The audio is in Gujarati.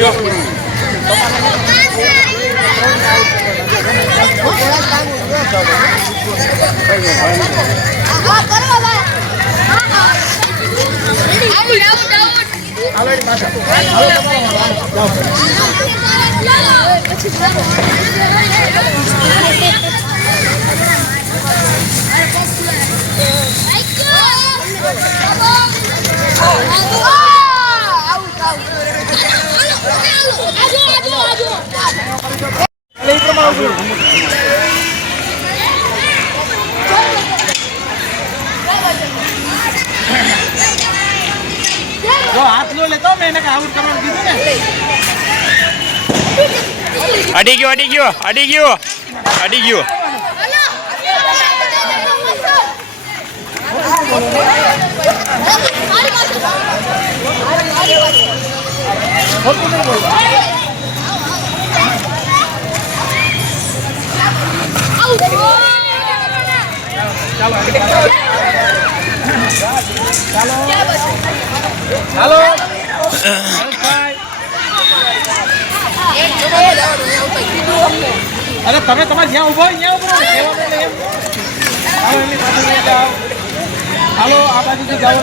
Let's go! અડી ગયો અડી ગયો અડી ગયો અડી ગયો ખોટું નહીં બોલવું. હાલો હર્ષભાઈ. અરે તમે તમારે જ્યાં ઊભો ત્યાં ઊભો. હાલો આ બાજુથી જાઓ.